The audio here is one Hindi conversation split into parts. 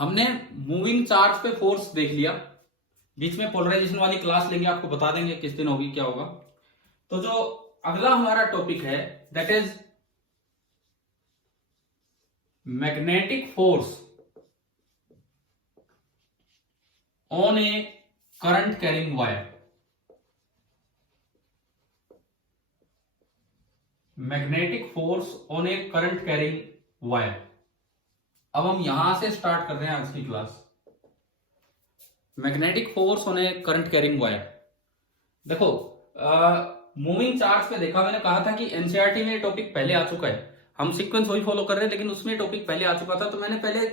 हमने मूविंग चार्ज पे फोर्स देख लिया। बीच में पोलराइजेशन वाली क्लास लेंगे, आपको बता देंगे किस दिन होगी क्या होगा। तो जो अगला हमारा टॉपिक है that is magnetic force on A current carrying wire. Magnetic force on A current carrying wire. अब हम यहां से स्टार्ट कर रहे हैं आज की class. Magnetic force on A current carrying wire. देखो मूविंग चार्ज पे देखा, मैंने कहा था कि एनसीईआरटी में ये टॉपिक पहले आ चुका है, हम सीक्वेंस वही फॉलो कर रहे हैं, लेकिन उसमें टॉपिक पहले आ चुका था। तो मैंने पहले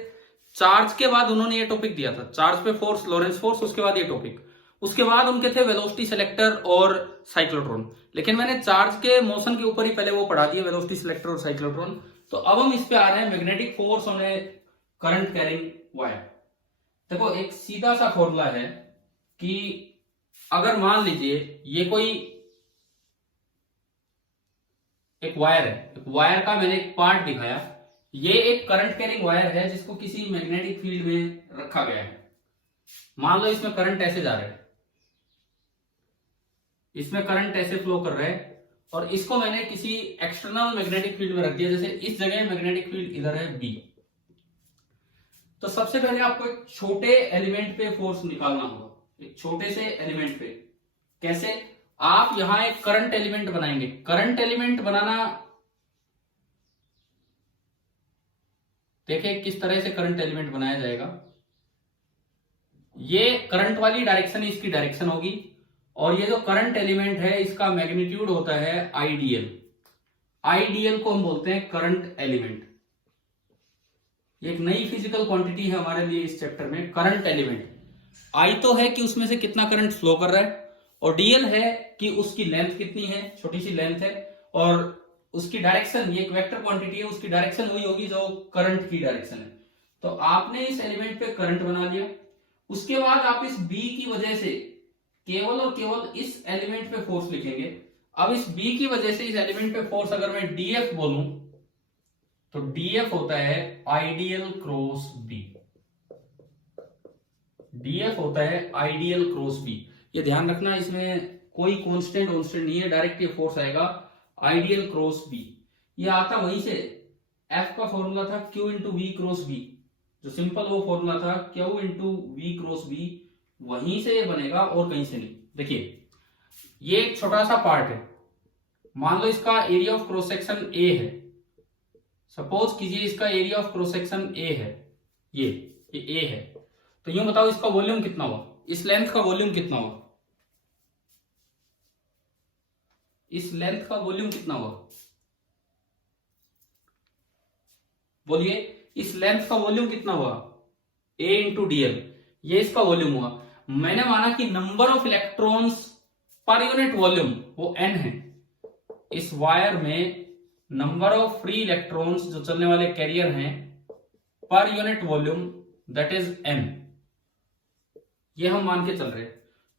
चार्ज के बाद उन्होंने ये टॉपिक दिया था, चार्ज पे फोर्स, लॉरेंस फोर्स, उसके बाद ये टॉपिक, उसके बाद उनके थे वेलोसिटी सेलेक्टर और साइक्लोट्रॉन। लेकिन मैंने चार्ज के मोशन के ऊपर ही पहले वो पढ़ा दिया, वेलोसिटी सेलेक्टर और साइक्लोट्रॉन। तो अब हम इस पे आ रहे हैं, magnetic force on A current carrying wire. देखो एक सीधा सा फॉर्मूला है कि अगर मान लीजिए ये कोई एक वायर है, एक वायर का मैंने एक पार्ट दिखाया, ये एक करंट कैरिंग वायर है जिसको किसी मैग्नेटिक फील्ड में रखा गया है। मान लो इसमें करंट ऐसे जा रहा है, इसमें करंट ऐसे फ्लो कर रहा है, और इसको मैंने किसी एक्सटर्नल मैग्नेटिक फील्ड में रख दिया। जैसे इस जगह मैग्नेटिक फील्ड इधर है बी। तो सबसे पहले आपको एक छोटे एलिमेंट पे फोर्स निकालना होगा, एक छोटे से एलिमेंट पे। कैसे? आप यहां एक करंट एलिमेंट बनाएंगे। करंट एलिमेंट बनाना, देखिए किस तरह से करंट एलिमेंट बनाया जाएगा। ये करंट वाली डायरेक्शन इसकी डायरेक्शन होगी, और ये जो करंट एलिमेंट है इसका मैग्नीट्यूड होता है आईडीएल। आईडीएल को हम बोलते हैं करंट एलिमेंट। ये एक नई फिजिकल क्वांटिटी है हमारे लिए इस चैप्टर में, करंट एलिमेंट। आई तो है कि उसमें से कितना करंट फ्लो कर रहा है, और डीएल है कि उसकी लेंथ कितनी है, छोटी सी लेंथ है, और उसकी डायरेक्शन, ये एक वेक्टर क्वांटिटी है, उसकी डायरेक्शन वही होगी जो करंट की डायरेक्शन है। तो आपने इस एलिमेंट पे करंट बना लिया। उसके बाद आप इस बी की वजह से केवल और केवल इस एलिमेंट पे फोर्स लिखेंगे। अब इस बी की वजह से इस एलिमेंट पे फोर्स अगर मैं डीएफ बोलूं, तो डीएफ होता है आइडियल क्रॉस बी। डीएफ होता है आइडियल क्रॉस बी। ये ध्यान रखना, इसमें कोई कांस्टेंट नहीं है, डायरेक्ट ये फोर्स आएगा आइडियल क्रॉस बी। ये आता वहीं से, एफ का फॉर्मूला था Q into we cross B, जो सिंपल वो फॉर्मूला था Q into we cross B, वहीं से ये बनेगा और कहीं से नहीं। देखिए ये एक छोटा सा पार्ट है, मान लो इसका area of cross section A है। सपोज कीजिए इसका area of cross section A है, ये ए है। तो यूं बताओ इसका वॉल्यूम कितना हुआ, इस लेंथ का वॉल्यूम कितना हुआ, इस लेंथ का वॉल्यूम कितना हुआ, बोलिए इस लेंथ का वॉल्यूम कितना हुआ, ए इंटू डीएल, ये इसका वॉल्यूम हुआ। मैंने माना कि number of electrons per unit volume वो एन है। इस वायर में नंबर ऑफ फ्री इलेक्ट्रॉन्स जो चलने वाले कैरियर हैं पर unit volume that is an, ये हम मान के चल रहे हैं।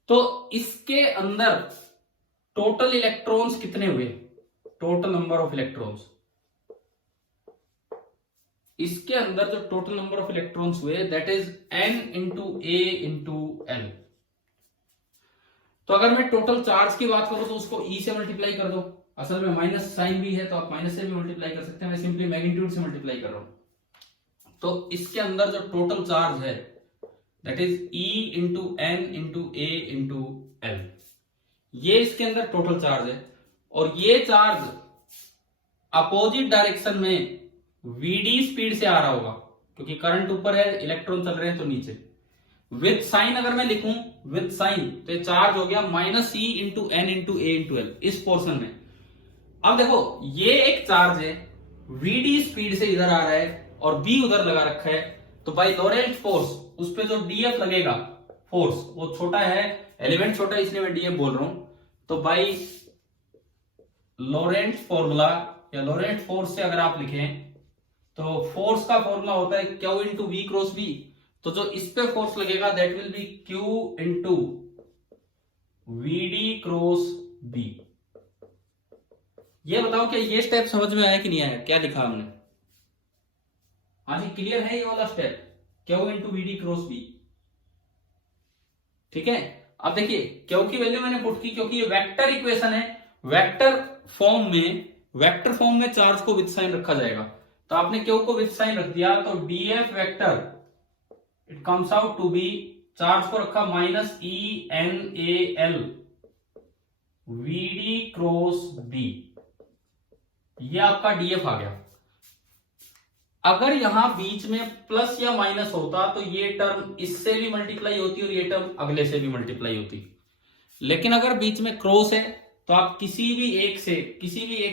तो इसके अंदर टोटल इलेक्ट्रॉन्स कितने हुए, टोटल नंबर ऑफ इलेक्ट्रॉन्स, इसके अंदर जो टोटल नंबर ऑफ इलेक्ट्रॉन्स हुए that is an into A into L. तो अगर मैं टोटल चार्ज की बात करूं तो उसको ई से मल्टीप्लाई कर दो। असल में माइनस साइन भी है तो आप माइनस से भी मल्टीप्लाई कर सकते हैं, मैं सिंपली मैग्नीट्यूड से मल्टीप्लाई कर रहा हूं। तो इसके अंदर जो टोटल चार्ज है that is E into N into A into L, ये इसके अंदर टोटल चार्ज है। और ये चार्ज अपोजिट डायरेक्शन में वीडी स्पीड से आ रहा होगा, क्योंकि करंट ऊपर है, इलेक्ट्रॉन चल रहे हैं तो नीचे। विद साइन अगर मैं लिखूं, विद साइन, तो ये चार्ज हो गया minus e into N into ए इंटू एल इस पोर्शन में। अब देखो ये एक चार्ज है, वीडी स्पीड से इधर आ रहा है और बी उधर लगा रखा है, तो बाई लोरेंट्ज फोर्स उस पे जो डीएफ लगेगा फोर्स, वो छोटा है, एलिमेंट छोटा है इसलिए मैं डीएफ बोल रहा हूं। तो बाई लोरेंट्ज फॉर्मूला या लोरेंट्ज फोर्स से अगर आप लिखें तो फोर्स का फॉर्मूला होता है Q into we cross B. तो जो इस पे फोर्स लगेगा that will be Q into VD cross B. ये बताओ कि ये स्टेप समझ में आया कि नहीं आया, क्या लिखा हमने? हाँ जी क्लियर है ये वाला step Q into V D cross B. ठीक है, अब देखिए क्यू की वैल्यू मैंने पुट की क्योंकि ये वेक्टर इक्वेशन है, वेक्टर फॉर्म में चार्ज को विद साइन रखा जाएगा। तो आपने क्यू को विद साइन रख दिया तो DF vector it comes out to be, charge को रखा minus E N A L V D cross B, ये आपका डीएफ आ गया। अगर यहां बीच में प्लस या माइनस होता तो ये टर्म इससे भी मल्टीप्लाई होती और ये टर्म अगले से भी मल्टीप्लाई होती, लेकिन अगर बीच में क्रॉस है तो आप किसी भी एक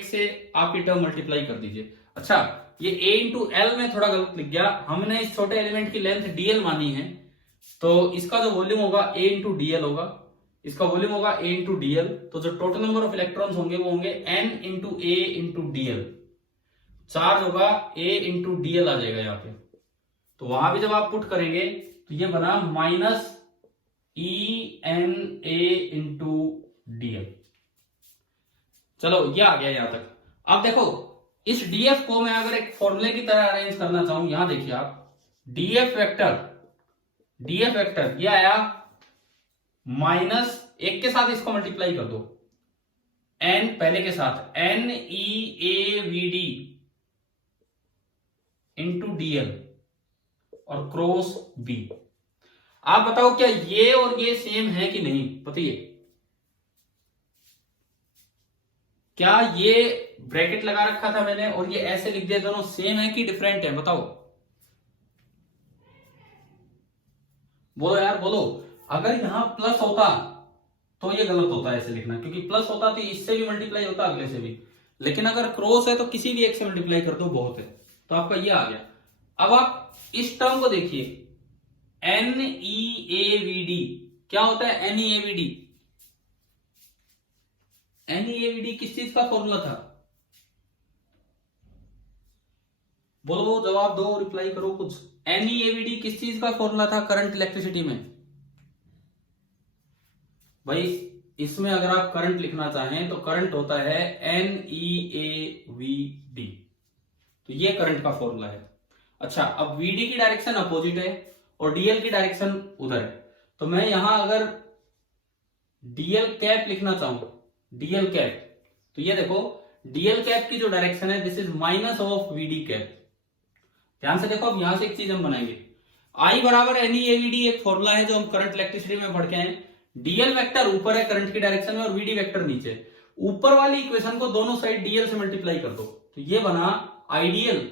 से आप ये टर्म मल्टीप्लाई कर दीजिए। अच्छा, ये a इंटू एल में थोड़ा गलत लिख गया, हमने इस छोटे एलिमेंट की लेंथ dl मानी है, तो इसका जो वॉल्यूम होगा a इंटू डीएल होगा, इसका वॉल्यूम होगा a इंटू डीएल। तो जो टोटल नंबर ऑफ इलेक्ट्रॉन्स होंगे वो होंगे n इंटू ए इंटू डीएल, चार्ज होगा a इंटू डीएल आ जाएगा यहाँ पे। तो वहां भी जब आप पुट करेंगे तो ये बना minus E N A into DL. चलो ये आ गया यहां तक। अब देखो इस डीएफ को मैं अगर एक फॉर्मूले की तरह अरेंज करना चाहूं, यहां देखिए आप डीएफ वेक्टर ये आया माइनस एक के साथ इसको मल्टीप्लाई कर दो, एन पहले के साथ N E A V D into DL और क्रॉस बी। आप बताओ क्या ये और ये सेम है कि नहीं? बताइए, क्या ये ब्रैकेट लगा रखा था मैंने और ये ऐसे लिख दिया, दोनों सेम है कि डिफरेंट है? बताओ, बोलो यार बोलो। अगर यहां प्लस होता तो ये गलत होता है ऐसे लिखना, क्योंकि प्लस होता तो इससे भी मल्टीप्लाई होता अगले से भी, लेकिन अगर क्रॉस है तो किसी भी एक से मल्टीप्लाई कर दो, बहुत है। तो आपका ये आ गया। अब आप इस टर्म को देखिए, N E A V D क्या होता है? N E A V D, N E A V D किस चीज का फॉर्मूला था? बोलो, जवाब दो, रिप्लाई करो कुछ। N E A V D किस चीज का फॉर्मूला था करंट इलेक्ट्रिसिटी में? भाई इसमें अगर आप करंट लिखना चाहें तो करंट होता है N E A V D, तो ये करंट का फॉर्मूला है। अच्छा, अब वीडी की डायरेक्शन अपोजिट है और डीएल की डायरेक्शन उधर है, तो मैं यहां अगर डीएल कैप लिखना चाहूं, डीएल कैप, तो ये देखो डीएल कैप की जो डायरेक्शन है this is minus of VD cap. ध्यान से देखो, अब यहां से एक चीज हम बनाएंगे, आई बराबर N E A V D एक फॉर्मूला है जो हम करंट इलेक्ट्रिसिटी में पढ़ के आए। डीएल वेक्टर ऊपर है करंट की डायरेक्शन में और वीडी वेक्टर नीचे। ऊपर वाली इक्वेशन को दोनों साइड डीएल से मल्टीप्लाई कर दो, तो ये बना आइडियल,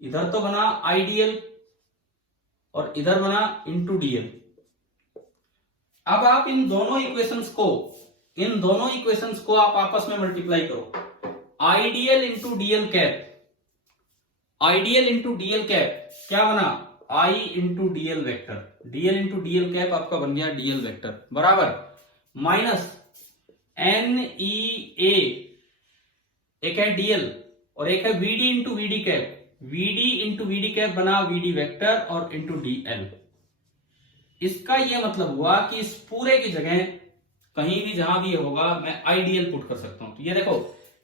इधर तो बना आइडियल और इधर बना इंटू डीएल। अब आप इन दोनों इक्वेशंस को आप आपस में मल्टीप्लाई करो, I dl into dl cap, I dl into dl cap क्या बना? I into dl vector, dl into dl cap आपका बन गया डीएल वेक्टर, बराबर माइनस एन ई ए, एक है डीएल और एक है vd into vd cap, vd into vd cap बना वीडी वेक्टर और इंटू डीएल। इसका यह मतलब हुआ कि इस पूरे की जगह कहीं भी जहां भी होगा मैं आइडियल पुट कर सकता हूं। तो ये देखो,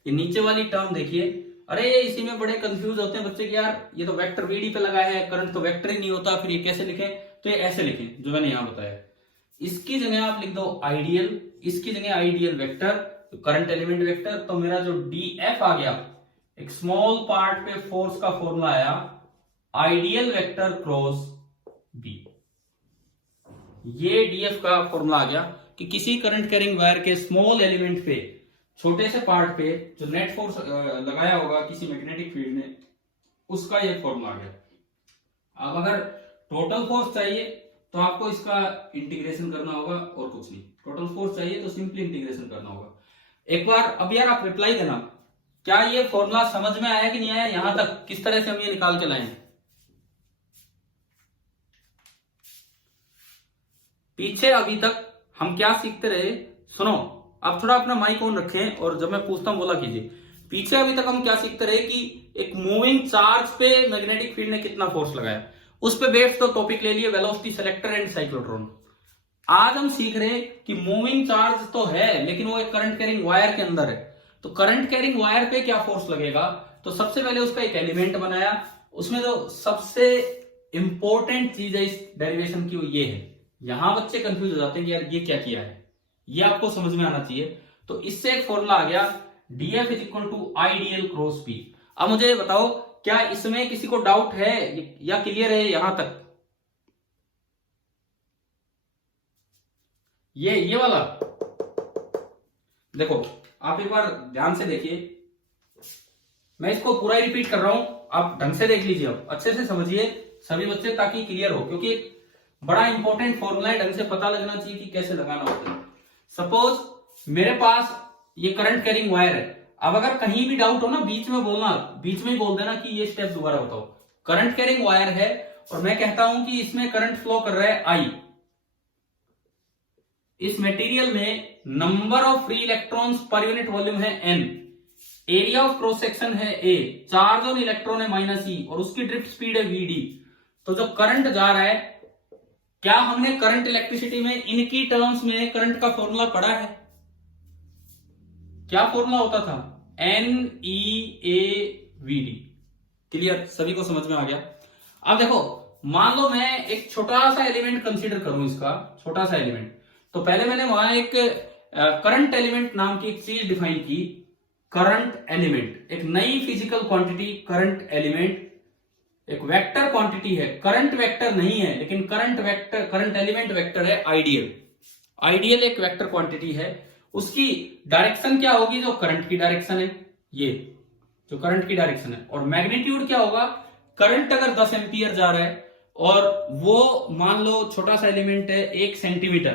ये नीचे वाली टर्म देखिए, अरे इसी में बड़े कंफ्यूज होते हैं बच्चे कि यार ये तो वेक्टर वीडी पे लगा है, करंट तो वेक्टर ही नहीं होता, फिर ये कैसे लिखें? तो ये ऐसे लिखें जो मैंने यहां बताया। इसकी जगह आप लिख दो आइडियल, इसकी जगह आइडियल वेक्टर, तो करंट एलिमेंट वेक्टर। तो मेरा जो डीएफ आ गया, एक स्मॉल पार्ट पे फोर्स का फॉर्मूला आया आइडियल वेक्टर क्रॉस बी। ये डीएफ का फॉर्मूला आ गया कि किसी करंट कैरिंग वायर के स्मॉल एलिमेंट पे, छोटे से पार्ट पे जो नेट फोर्स लगाया होगा किसी मैग्नेटिक फील्ड ने, उसका ये फॉर्मूला आ गया। अब अगर टोटल फोर्स चाहिए तो आपको इसका इंटीग्रेशन करना होगा और कुछ नहीं। टोटल फोर्स चाहिए तो सिंपली इंटीग्रेशन करना होगा। एक बार अब यार आप रिप्लाई देना, क्या ये फॉर्मूला समझ में आया कि नहीं आया? यहां तक किस तरह से हम ये निकाल के लाए? पीछे अभी तक हम क्या सीखते रहे? सुनो, आप थोड़ा अपना माइक ऑन रखें और जब मैं पूछता हूं बोला कीजिए। पीछे अभी तक हम क्या सीखते रहे कि एक मूविंग चार्ज पे मैग्नेटिक फील्ड ने कितना फोर्स लगाया, उस पे बेस्ड तो टॉपिक ले लिए वेलोसिटी सेलेक्टर एंड साइक्लोट्रॉन। आज हम सीख रहे हैं कि मूविंग चार्ज तो है लेकिन वो एक करंट कैरिंग वायर के अंदर है, तो करंट कैरिंग वायर पे क्या फोर्स लगेगा। तो सबसे पहले उसका एक एलिमेंट बनाया, उसमें जो सबसे इंपॉर्टेंट चीज है इस डेरिवेशन की वो ये है, यहां बच्चे कंफ्यूज हो जाते हैं कि यार ये क्या किया है, ये आपको समझ में आना चाहिए। तो इससे एक फॉर्मूला आ गया DF is equal to IDL cross P. अब मुझे बताओ क्या इसमें किसी को डाउट है या क्लियर है यहां तक? ये वाला देखो, आप एक बार ध्यान से देखिए, मैं इसको पूरा ही रिपीट कर रहा हूं, आप ढंग से देख लीजिए, अब अच्छे से समझिए सभी बच्चे, ताकि क्लियर हो, क्योंकि एक बड़ा इंपॉर्टेंट फॉर्मूला है, ढंग से पता लगना चाहिए कि कैसे लगाना होता है। सपोज मेरे पास ये करंट कैरिंग वायर है, अब अगर कहीं भी डाउट हो ना, बीच में बोलना, बीच में ही बोल देना कि ये स्टेप दोबारा बताओ। करंट कैरिंग वायर है और मैं कहता हूं कि इसमें करंट फ्लो कर रहा है आई, इस मटेरियल में number of free electrons per unit volume है n, area of cross section है ए, चार्ज ऑन इलेक्ट्रॉन है माइनस ई, और उसकी ड्रिफ्ट स्पीड है वीडी। तो जो करंट जा रहा है, क्या हमने करंट इलेक्ट्रिसिटी में इनकी टर्म्स में करंट का फॉर्मूला पढ़ा है? क्या फॉर्मूला होता था? N E A V D. Clear, सभी को समझ में आ गया? अब देखो, मान लो मैं एक छोटा सा एलिमेंट कंसीडर करूं, इसका छोटा सा एलिमेंट, तो पहले मैंने वहां एक करंट एलिमेंट नाम की एक चीज डिफाइन की, करंट एलिमेंट, एक नई फिजिकल क्वांटिटी करंट एलिमेंट, एक वेक्टर क्वांटिटी है, करंट वेक्टर नहीं है, लेकिन current vector, current element vector है, आइडियल, आइडियल एक वेक्टर क्वांटिटी है, उसकी डायरेक्शन क्या होगी? जो करंट की डायरेक्शन है, ये जो करंट की डायरेक्शन है, और मैग्नीट्यूड क्या होगा? करंट अगर 10 एम्पियर जा रहा है और वो मान लो छोटा सा एलिमेंट है 1 सेंटीमीटर,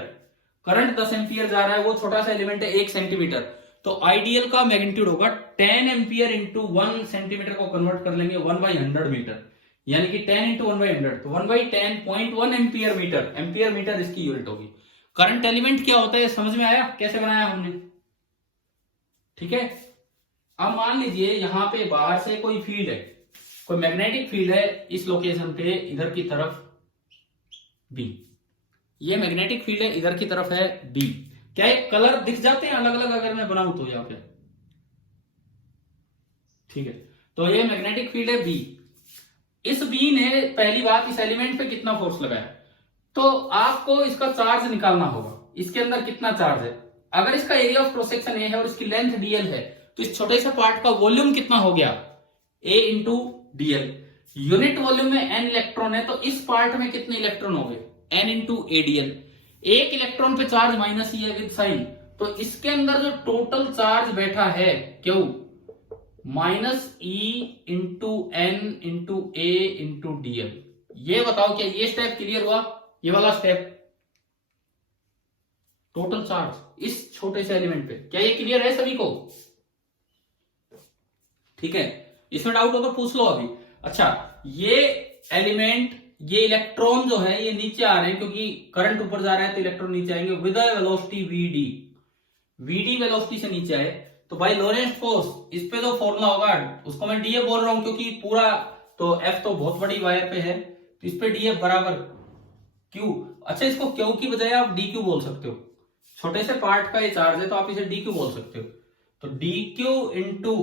करंट 10 एम्पियर जा रहा है, वो छोटा सा एलिमेंट है 1 सेंटीमीटर, तो आइडियल का मैग्नीट्यूड होगा 10 एम्पियर इंटू 1 सेंटीमीटर को कन्वर्ट कर लेंगे 1/100 मीटर, यानी कि 10 इंटू 1/100, तो 1/10.1 एम्पियर मीटर, एम्पियर मीटर इसकी यूनिट होगी। करंट एलिमेंट क्या होता है समझ में आया कैसे बनाया हमने? ठीक है। अब मान लीजिए यहां पे बाहर से कोई फील्ड है, कोई मैग्नेटिक फील्ड है इस लोकेशन पे, इधर की तरफ बी, ये मैग्नेटिक फील्ड है, इधर की तरफ है बी। क्या ये कलर दिख जाते हैं अलग अलग अगर मैं बनाऊं तो यहां पे? ठीक है, तो ये मैग्नेटिक फील्ड है बी, इस बी ने पहली बात इस एलिमेंट पे कितना फोर्स लगाया, तो आपको इसका चार्ज निकालना होगा, इसके अंदर कितना चार्ज है। अगर इसका area of cross section A है और इसकी लेंथ डीएल है, तो इस छोटे से पार्ट का वॉल्यूम कितना हो गया? A into DL. Unit volume में एन इलेक्ट्रॉन है, तो इस पार्ट में कितने इलेक्ट्रॉन हो गए? N into ADL. एक इलेक्ट्रॉन पे चार्ज माइनस ई है विद साइन, तो इसके अंदर जो टोटल चार्ज बैठा है क्यों? Minus e into N into ए इंटू डीएल। ये बताओ क्या ये स्टेप क्लियर हुआ? ये वाला स्टेप, टोटल चार्ज इस छोटे से एलिमेंट पे, क्या ये क्लियर है सभी को? ठीक है, इसमें डाउट हो तो पूछ लो अभी। अच्छा, ये एलिमेंट, ये इलेक्ट्रॉन जो है ये नीचे आ रहे हैं, क्योंकि करंट ऊपर जा रहा है तो इलेक्ट्रॉन नीचे आएंगे with velocity VD, VD velocity से नीचे आए तो बाय लोरेंट्ज फोर्स, इस पे जो फॉर्मूला होगा उसको मैं डीएफ बोल रहा हूं, क्योंकि पूरा तो एफ तो बहुत बड़ी वायर पे है, तो इस पे डीएफ बराबर क्यू। अच्छा, इसको क्यू की बजाय आप डी क्यू बोल सकते हो, छोटे से पार्ट का ये चार्ज है तो आप इसे डी क्यू बोल सकते हो, तो d q into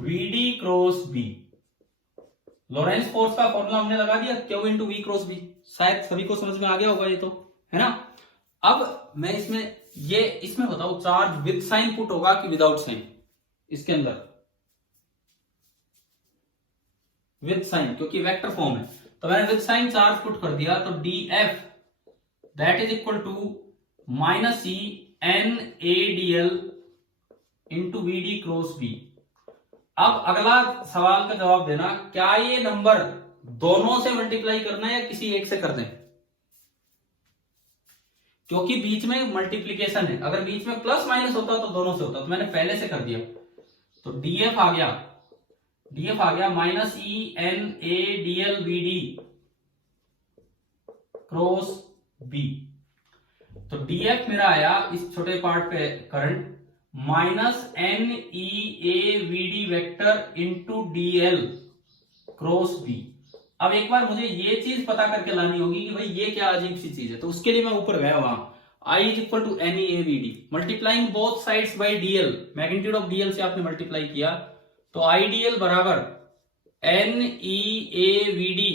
VD cross B. Lorentz force का फॉर्मूला हमने लगा दिया, q into we cross B, शायद सभी को समझ में आ गया होगा ये तो, है ना। अब मैं इसमें बताओ चार्ज विद साइन पुट होगा कि विदाउट साइन? इसके अंदर विद साइन, क्योंकि वेक्टर फॉर्म है, तो मैंने विद साइन चार्ज पुट कर दिया, तो D F that is equal to minus E N A D L into V D cross B. अब अगला सवाल का जवाब देना, क्या ये नंबर दोनों से मल्टीप्लाई करना है या किसी एक से कर दें? क्योंकि बीच में मल्टीप्लीकेशन है, अगर बीच में प्लस माइनस होता तो दोनों से होता, तो मैंने पहले से कर दिया, तो डीएफ आ गया minus E N A D L V D cross B. तो डीएफ मेरा आया इस छोटे पार्ट पे current minus N E A V D vector into D L cross B. अब एक बार मुझे ये चीज पता करके लानी होगी कि भाई ये क्या अजीब सी चीज है, तो उसके लिए मैं ऊपर गया वहां, I is equal to n E A V d multiplying both sides by dl, magnitude of dl से आपने मल्टीप्लाई किया, तो आईडीएल बराबर N E A V d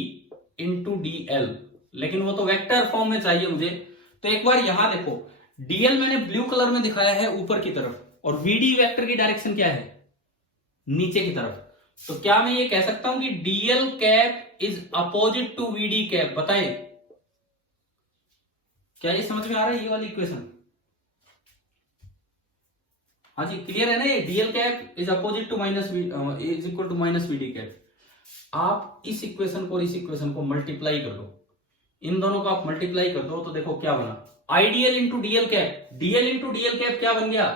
dl, लेकिन वो तो वेक्टर फॉर्म में चाहिए मुझे। तो एक बार यहां देखो, dl मैंने ब्लू कलर में दिखाया है ऊपर की तरफ, और vd वेक्टर की डायरेक्शन क्या है, नीचे की तरफ। तो क्या मैं ये कह सकता हूं कि dl cap is opposite to vd cap? बताइए, क्या ये समझ में आ रहा है ये वाली इक्वेशन? हाँ जी, क्लियर है ना ये? dl cap is opposite to minus is equal to minus vd cap. आप इस इक्वेशन को और इस इक्वेशन को मल्टीप्लाई कर दो, इन दोनों को आप मल्टीप्लाई कर दो, तो देखो क्या बना, ideal into dl cap. DL into dl cap क्या बन गया,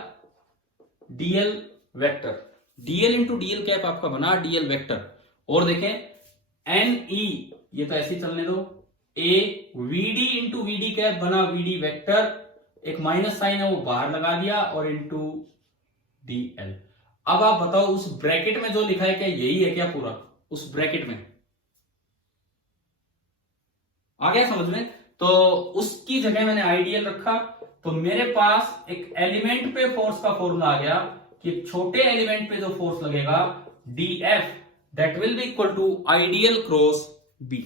dl vector. Dl into dl cap आपका बना डीएल वेक्टर। और देखें एन ई, ये तो ऐसे ही चलने दो, ए वीडी इंटू वीडी कैप बना वीडी वेक्टर, एक माइनस साइन है वो बाहर लगा दिया, और इंटू डीएल। अब आप बताओ उस ब्रैकेट में जो लिखा है क्या यही है क्या पूरा, उस ब्रैकेट में? आ गया समझ में? तो उसकी जगह मैंने आइडियल रखा, तो मेरे पास एक एलिमेंट पे फोर्स का फॉर्मूला आ गया कि छोटे एलिमेंट पे जो फोर्स लगेगा dF that will be equal to ideal cross B।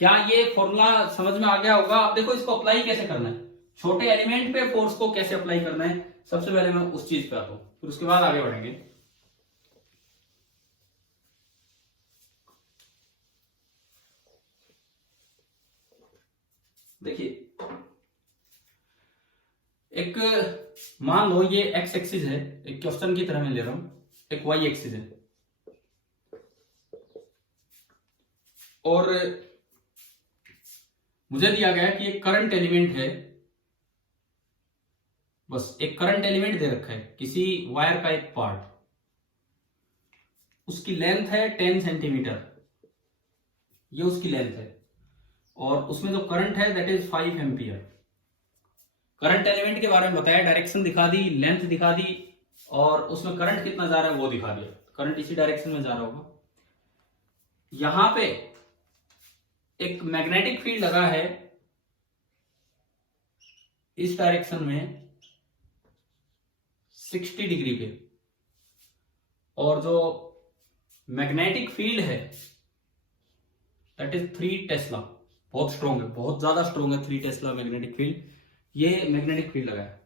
क्या ये फॉर्मूला समझ में आ गया होगा? अब देखो इसको अप्लाई कैसे करना है, छोटे एलिमेंट पे फोर्स को कैसे अप्लाई करना है। सबसे पहले मैं उस चीज पे आता हूं, फिर उसके बाद आगे बढ़ेंगे। देखिए, एक मान लो ये एक्स एक्सिस है, एक क्वेश्चन की तरह मैं ले रहा हूं, एक वाई एक्सिस है, और मुझे दिया गया कि एक करंट एलिमेंट है, बस एक करंट एलिमेंट दे रखा है किसी वायर का एक पार्ट, उसकी लेंथ है 10 सेंटीमीटर, ये उसकी लेंथ है, और उसमें जो करंट है that is 5 ampere. Current element के बारे में बताया, डायरेक्शन दिखा दी, लेंथ दिखा दी, और उसमें करंट कितना जा रहा है वो दिखा दिया, करंट इसी डायरेक्शन में जा रहा होगा। यहां पे एक मैग्नेटिक फील्ड लगा है इस डायरेक्शन में 60 डिग्री पे, और जो मैग्नेटिक फील्ड है दैट इज 3 टेस्ला, बहुत स्ट्रॉन्ग है, बहुत ज्यादा स्ट्रॉन्ग है 3 टेस्ला मैग्नेटिक फील्ड, ये मैग्नेटिक फील्ड लगा है।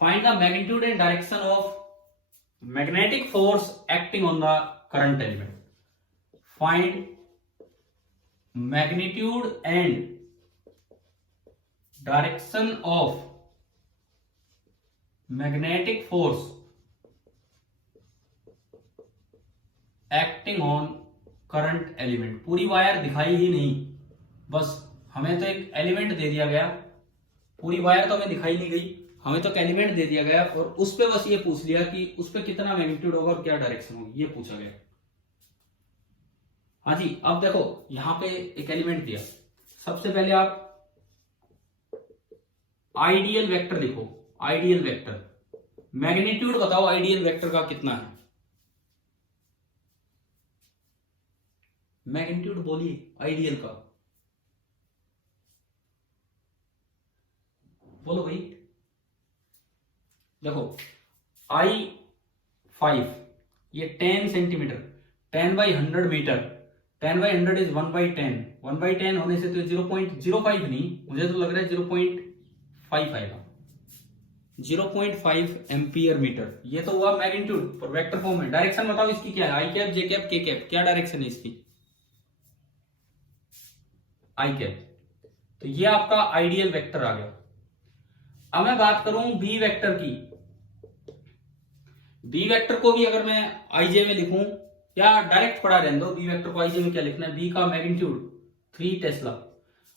Find the magnitude and direction of magnetic force acting on the current element. Find magnitude and direction of magnetic force acting on current element. पूरी वायर दिखाई ही नहीं, बस हमें तो एक एलिमेंट दे दिया गया, पूरी वायर तो हमें दिखाई नहीं गई, हमें तो एक एलिमेंट दे दिया गया, और उस पे बस ये पूछ लिया कि उस पे कितना मैग्नीट्यूड होगा और क्या डायरेक्शन होगी, ये पूछा गया। हाँ जी, अब देखो यहां पे एक एलिमेंट दिया, सबसे पहले आप आइडियल वेक्टर लिखो, आइडियल वेक्टर, मैग्नीट्यूड बताओ आइडियल वेक्टर का कितना है, मैग्नीट्यूड बोलिए आइडियल का, बोलो भाई। देखो I5 ये 10 सेंटीमीटर, 10/100 मीटर, 10/100 इज 1/10, 1/10 होने से तो 0.05 नहीं, मुझे तो लग रहा है 0.5 आएगा, 0.5 एम्पियर मीटर। ये तो हुआ मैग्नीट्यूड पर वेक्टर फॉर्म है। डायरेक्शन बताओ इसकी क्या है, आई कैप, जे कैप, के कैप, क्या डायरेक्शन है इसकी, आई कैप। तो ये आपका आइडियल वेक्टर आ गया। अब मैं बात करूं बी वेक्टर की, बी वेक्टर को भी अगर मैं आईजे में लिखूं, या डायरेक्ट पढ़ा रहने दो, बी वेक्टर को आईजे में क्या लिखना है, बी का मैग्नीट्यूड 3 टेस्ला।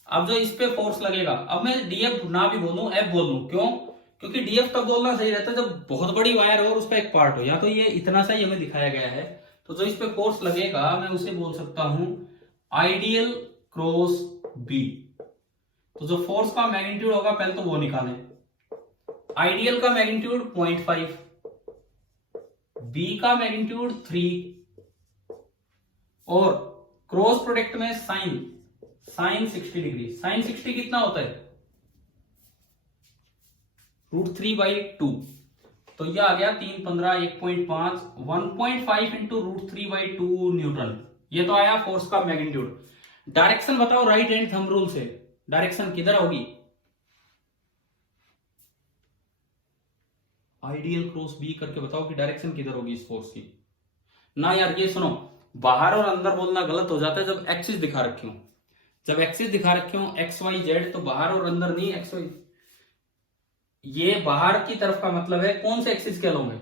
अब जो इस पे फोर्स लगेगा, अब मैं डीएफ ना भी बोलूं एफ बोल लूं, क्यों? क्योंकि डीएफ तब बोलना सही रहता है जब बहुत बड़ी वायर हो और उसका एक पार्ट हो, या तो ये इतना सा ही हमें दिखाया गया है, तो जो इस पे फोर्स लगेगा मैं उसे बोल सकता हूं आइडियल क्रॉस बी। तो जो फोर्स का मैग्नीट्यूड होगा पहले तो वो निकालें, आइडियल का मैग्नीट्यूड 0.5, बी का मैग्नीट्यूड 3, और क्रॉस प्रोडक्ट में साइन 60 डिग्री, साइन 60 कितना होता है, √3/2, तो यह आ गया 3 15 1.5 इंटू √3/2 न्यूटन। ये तो आया फोर्स का मैग्नीट्यूड। डायरेक्शन बताओ राइट हैंड थंब रूल से, डायरेक्शन किधर होगी? आइडियल क्रॉस बी करके बताओ कि डायरेक्शन किधर होगी इस फोर्स की। ना यार ये सुनो, बाहर और अंदर बोलना गलत हो जाता है जब एक्सिस दिखा रखे हो। जब एक्सिस दिखा रखे हो एक्स वाई जेड, तो बाहर और अंदर नहीं, एक्स वाई। ये बाहर की तरफ का मतलब है कौन से एक्सिस के अलोंग है?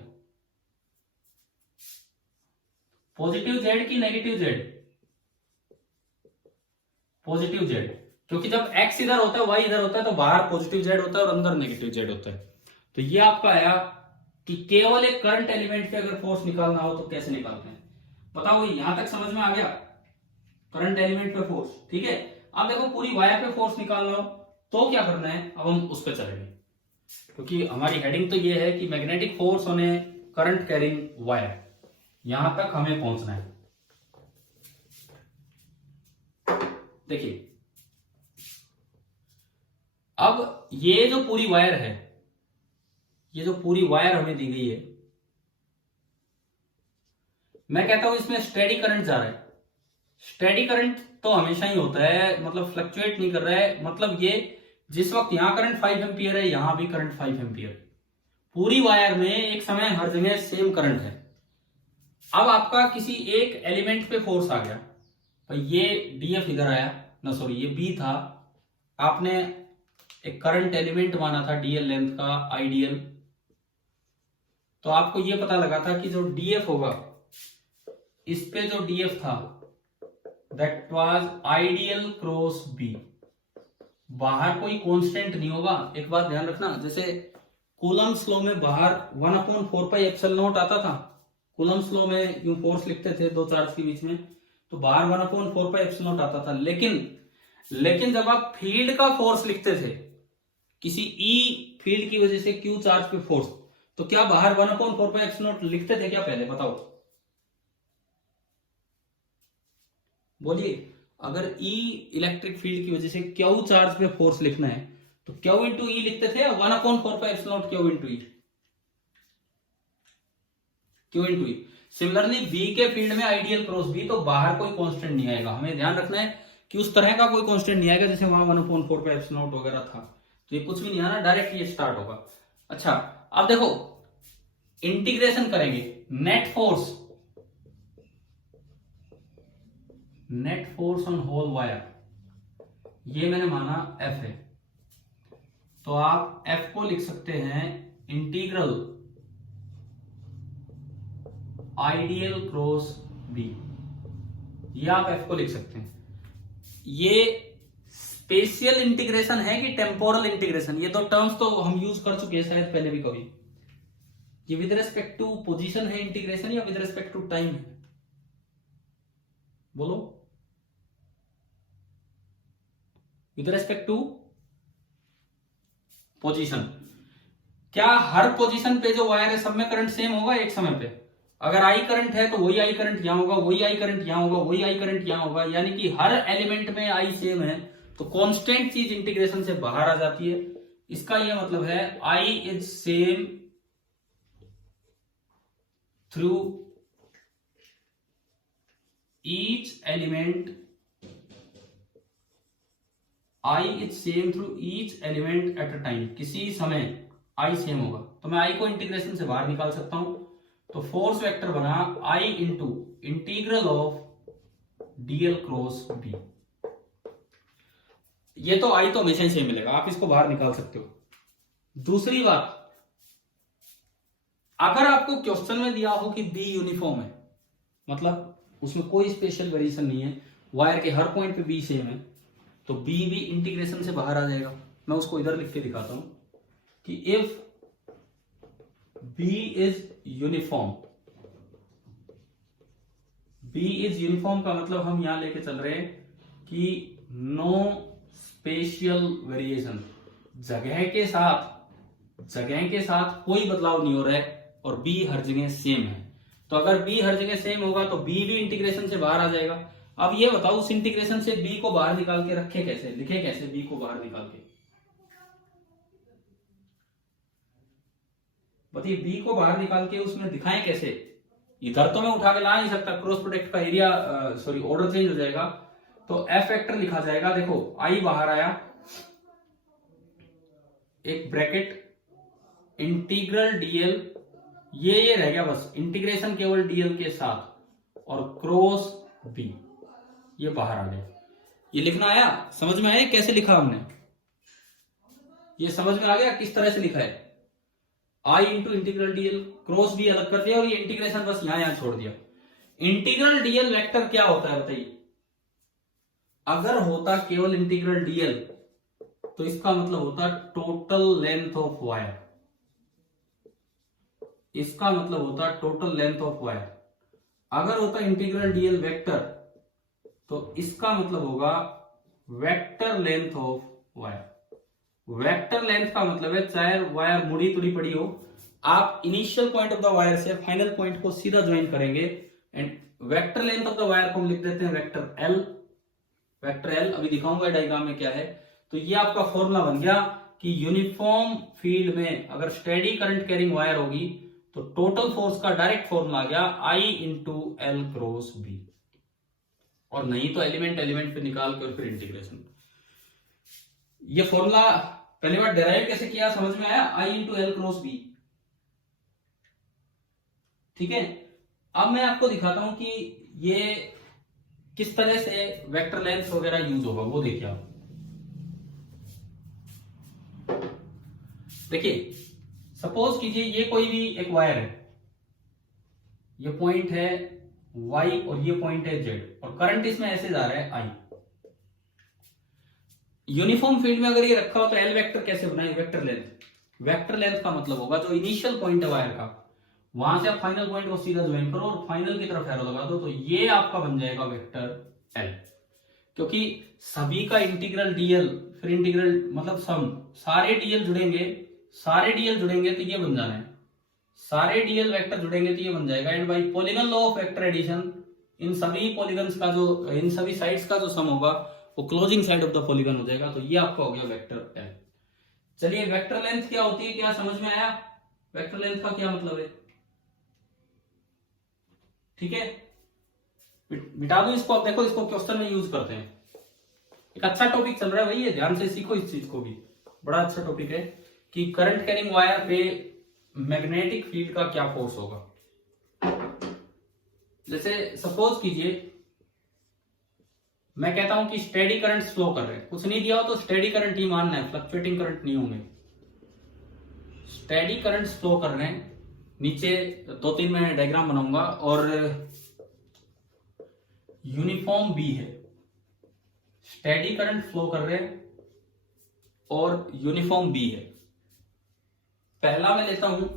पॉजिटिव जेड की नेगेटिव जेड? पॉजिटिव जेड, क्योंकि जब एक्स इधर होता है वाई इधर होता है तो बाहर पॉजिटिव जेड होता है और अंदर नेगेटिव जेड होता है। तो ये आपका आया कि केवल एक करंट एलिमेंट पे अगर फोर्स निकालना हो तो कैसे निकालते हैं। बताओ यहां तक समझ में आ गया? करंट एलिमेंट पे फोर्स, ठीक है। अब देखो पूरी वायर पे फोर्स निकालना हो तो क्या करना है, अब हम उस पर चलेंगे, क्योंकि हमारी हेडिंग तो ये है कि magnetic force on A current carrying wire, यहां तक हमें पहुंचना है। देखिए अब ये जो पूरी वायर है, ये जो पूरी वायर हमें दी गई है, मैं कहता हूं इसमें स्टेडी करंट जा रहा है। स्टेडी करंट तो हमेशा ही होता है, मतलब फ्लक्चुएट नहीं कर रहा है। मतलब ये जिस वक्त यहां करंट 5 एम्पियर है, यहां भी करंट 5 एम्पियर, पूरी वायर में एक समय हर जगह सेम करंट है। अब आपका किसी एक एलिमेंट पे फोर्स आ गया, तो ये डीएफ इधर आया ना, सॉरी ये बी था, आपने एक करंट एलिमेंट माना था डीएल लेंथ का आइडियल, तो आपको ये पता लगा था कि जो डीएफ होगा इस पे जो डीएफ था that was ideal cross B. बाहर कोई कांस्टेंट नहीं होगा। एक बात ध्यान रखना, जैसे कूलम्स लॉ में बाहर 1/4πε0 आता था। कूलम्स लॉ में यूं फोर्स लिखते थे दो चार्ज के बीच में, तो बाहर 1/4πε0 आता था। लेकिन जब आप फील्ड का फोर्स लिखते थे, किसी ई फील्ड की वजह से क्यू चार्ज पे फोर्स, तो क्या बाहर 1/4πε0 लिखते थे क्या? पहले बताओ, बोलिए। अगर ई इलेक्ट्रिक फील्ड की वजह से क्यू चार्ज पे फोर्स लिखना है तो क्यू इंटू ई लिखते थे, 1/4πε0 क्यू इंटू ई, क्यू इंटू ई। सिमिलरली बी के फील्ड में आइडियल क्रॉस बी, तो बाहर कोई कांस्टेंट नहीं आएगा। हमें ध्यान रखना है कि उस तरह का कोई कांस्टेंट नहीं आएगा जैसे वहां 1/4πε0 वगैरह था, तो ये कुछ भी नहीं आना, डायरेक्ट ये स्टार्ट होगा। अच्छा अब देखो इंटीग्रेशन करेंगे, net force on whole wire, ये मैंने माना एफ है, तो आप एफ को लिख सकते हैं इंटीग्रल आइडियल क्रॉस बी, ये आप एफ को लिख सकते हैं। ये स्पेशियल इंटीग्रेशन है कि टेम्पोरल इंटीग्रेशन, ये तो टर्म्स तो हम यूज कर चुके हैं शायद पहले भी कभी। ये विद रेस्पेक्ट टू पोजीशन है इंटीग्रेशन या विद रेस्पेक्ट टू टाइम है? बोलो, विद रेस्पेक्ट टू पोजीशन। क्या हर पोजीशन पे जो वायर है सब में करंट सेम होगा एक समय पे? अगर आई करंट है तो वही आई करंट यहां होगा, वही आई करंट यहां होगा, वही आई करंट यहां होगा, यानी कि हर एलिमेंट में आई सेम है, तो कांस्टेंट चीज इंटीग्रेशन से बाहर आ जाती है। इसका यह मतलब है I is same through each element, I is same through each element at a time. किसी समय आई सेम होगा, तो मैं आई को इंटीग्रेशन से बाहर निकाल सकता हूं, तो फोर्स वेक्टर बना I into integral of dl cross B. ये तो आई तो हमेशा से मिलेगा, आप इसको बाहर निकाल सकते हो। दूसरी बात, अगर आपको क्वेश्चन में दिया हो कि बी यूनिफॉर्म है, मतलब उसमें कोई स्पेशल वेरिएशन नहीं है, वायर के हर पॉइंट पे बी सेम है, तो बी भी इंटीग्रेशन से बाहर आ जाएगा। मैं उसको इधर लिख के दिखाता हूं कि if B is uniform, B is uniform का मतलब हम यहां लेके चल रहे हैं कि नो स्पेशल वेरिएशन, जगह के साथ कोई बदलाव नहीं हो रहा है और बी हर जगह सेम है। तो अगर बी हर जगह सेम होगा तो बी भी इंटीग्रेशन से बाहर आ जाएगा। अब ये बताओ उस इंटीग्रेशन से बी को बाहर निकाल के रखे कैसे, लिखे कैसे बी को बाहर निकाल के? बताइए, बी को बाहर निकाल के उसमें दिखाएं कैसे? इधर तो मैं उठा के ला नहीं सकता, क्रॉस प्रोडक्ट का एरिया सॉरी ऑर्डर चेंज हो जाएगा। तो एफ वेक्टर लिखा जाएगा, देखो आई बाहर आया, एक ब्रैकेट इंटीग्रल डीएल, ये रह गया बस, इंटीग्रेशन केवल डीएल के साथ, और क्रॉस बी, ये बाहर आ गया। ये लिखना आया, समझ में आया कैसे लिखा हमने? ये समझ में आ गया किस तरह से लिखा है? I into integral dl, cross B अलग कर दिया और ये इंटीग्रेशन बस यहां छोड़ दिया। इंटीग्रल डीएल वेक्टर क्या होता है बताइए? अगर होता केवल इंटीग्रल डीएल तो इसका मतलब होता टोटल लेंथ ऑफ वायर, इसका मतलब होता टोटल लेंथ ऑफ वायर। अगर होता इंटीग्रल डीएल वेक्टर तो इसका मतलब होगा vector length of wire. Vector length का मतलब है चाहे वायर मुड़ी तुड़ी पड़ी हो, आप initial point of the wire से फाइनल पॉइंट को सीधा ज्वाइन करेंगे, and vector length of the wire को हम लिख देते हैं वेक्टर एल। वेक्टर एल अभी दिखाऊंगा डायग्राम में क्या है। तो ये आपका फॉर्मूला बन गया कि यूनिफॉर्म फील्ड में अगर स्टेडी करंट कैरिंग वायर होगी तो टोटल फोर्स का डायरेक्ट फॉर्मूला आ गया आई इंटू एल क्रॉस बी, और नहीं तो एलिमेंट एलिमेंट पे निकाल कर फिर इंटीग्रेशन। ये फॉर्मूला पहली बार डेराइव कैसे किया समझ में आया? आई इंटू एल क्रॉस बी, ठीक है। अब मैं आपको दिखाता हूं कि ये किस तरह से वेक्टर लेंथ वगैरह यूज होगा, वो देखिए आप। देखिए सपोज कीजिए ये कोई भी एक वायर है, ये पॉइंट है y और ये पॉइंट है z, और करंट इसमें ऐसे जा रहा है I। यूनिफॉर्म फील्ड में अगर ये रखा हो तो एल वेक्टर कैसे बनाए? Vector length. वेक्टर लेंथ का मतलब होगा जो इनिशियल पॉइंट है वायर का, वहां से आप फाइनल पॉइंट को सीधा ज्वाइन करो और फाइनल की तरफ एरो लगा दो, तो ये आपका बन जाएगा वेक्टर एल। क्योंकि सभी का इंटीग्रल डीएल, फिर इंटीग्रल मतलब सम, सारे डीएल जुड़ेंगे, सारे डीएल जुड़ेंगे तो ये बन जाना है, सारे डीएल वेक्टर जुड़ेंगे तो ये बन जाएगा। And by polygon law of vector addition इन सभी पॉलीगन्स का जो, इन सभी साइड्स का जो सम होगा वो closing side of the polygon हो जाएगा, तो ये आपका हो गया वेक्टर एल। चलिए वेक्टर लेंथ क्या होती है, क्या समझ में आया? वेक्टर लेंथ का क्या मतलब है? ठीक है, मिटा दो इसको। अब देखो इसको क्वेश्चन में यूज करते हैं। एक अच्छा टॉपिक चल रहा है भाई, ये ध्यान से सीखो इस चीज को भी, बड़ा अच्छा टॉपिक है कि करंट कैरिंग वायर पे मैग्नेटिक फील्ड का क्या फोर्स होगा। जैसे सपोज कीजिए मैं कहता हूं कि स्टेडी करंट फ्लो कर रहे हैं, कुछ नहीं दिया हो तो स्टेडी करंट ही मानना है, फ्लक्चुएटिंग करंट नहीं होंगे। स्टेडी करंट फ्लो कर रहे हैं, नीचे 2-3 मैं डायग्राम बनाऊंगा, और यूनिफॉर्म बी है, स्टेडी करंट फ्लो कर रहे हैं और यूनिफॉर्म बी है। पहला मैं लेता हूं,